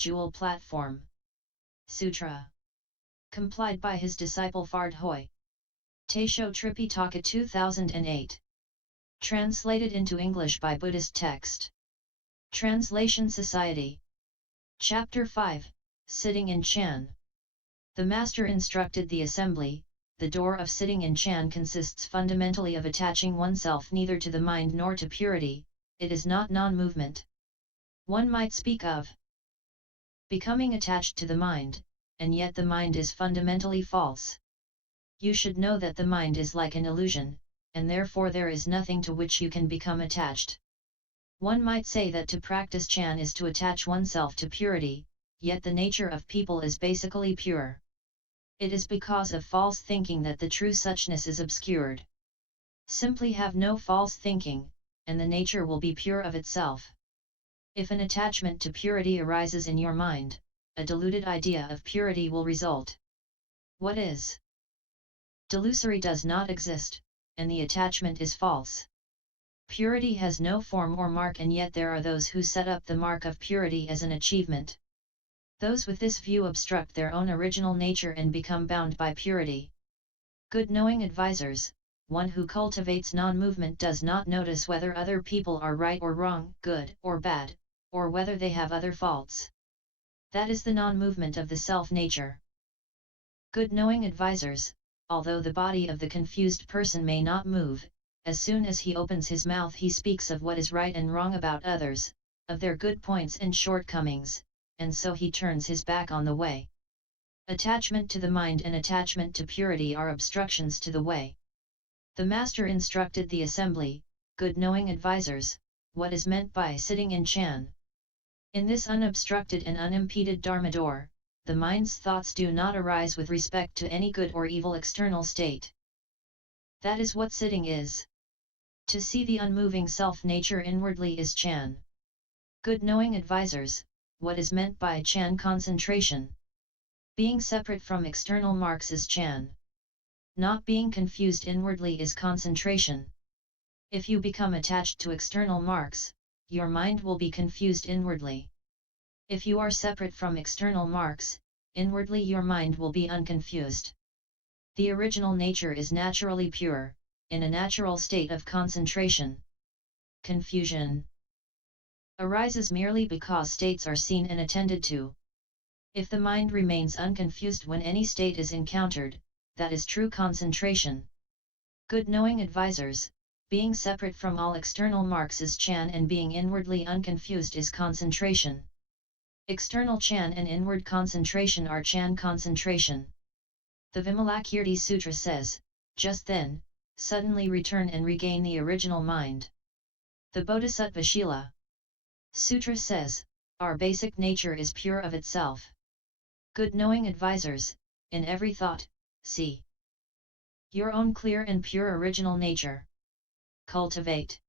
Jewel Platform. Sutra. Complied by his disciple Phard Hoi. Taisho Tripitaka 2008. Translated into English by Buddhist text. Translation Society. Chapter 5, Sitting in Chan. The Master instructed the assembly, the door of sitting in Chan consists fundamentally of attaching oneself neither to the mind nor to purity, it is not non-movement. One might speak of becoming attached to the mind, and yet the mind is fundamentally false. You should know that the mind is like an illusion, and therefore there is nothing to which you can become attached. One might say that to practice Chan is to attach oneself to purity, yet the nature of people is basically pure. It is because of false thinking that the true suchness is obscured. Simply have no false thinking, and the nature will be pure of itself. If an attachment to purity arises in your mind, a deluded idea of purity will result. What is delusory does not exist, and the attachment is false. Purity has no form or mark, and yet there are those who set up the mark of purity as an achievement. Those with this view obstruct their own original nature and become bound by purity. Good knowing advisors, one who cultivates non-movement does not notice whether other people are right or wrong, good or bad, or whether they have other faults. That is the non-movement of the self-nature. Good knowing advisors, although the body of the confused person may not move, as soon as he opens his mouth he speaks of what is right and wrong about others, of their good points and shortcomings, and so he turns his back on the way. Attachment to the mind and attachment to purity are obstructions to the way. The Master instructed the assembly, good knowing advisors, what is meant by sitting in Chan. In this unobstructed and unimpeded Dharma door, the mind's thoughts do not arise with respect to any good or evil external state. That is what sitting is. To see the unmoving self-nature inwardly is Chan. Good knowing advisors, what is meant by Chan concentration? Being separate from external marks is Chan. Not being confused inwardly is concentration. If you become attached to external marks, your mind will be confused inwardly. If you are separate from external marks, inwardly your mind will be unconfused. The original nature is naturally pure, in a natural state of concentration. Confusion arises merely because states are seen and attended to. If the mind remains unconfused when any state is encountered, that is true concentration. Good knowing advisors, being separate from all external marks is Chan, and being inwardly unconfused is concentration. External Chan and inward concentration are Chan concentration. The Vimalakirti Sutra says, just then, suddenly return and regain the original mind. The Bodhisattva Shila Sutra says, our basic nature is pure of itself. Good knowing advisors, in every thought, see your own clear and pure original nature. Cultivate,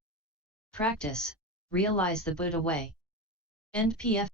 practice, realize the Buddha way. End pf.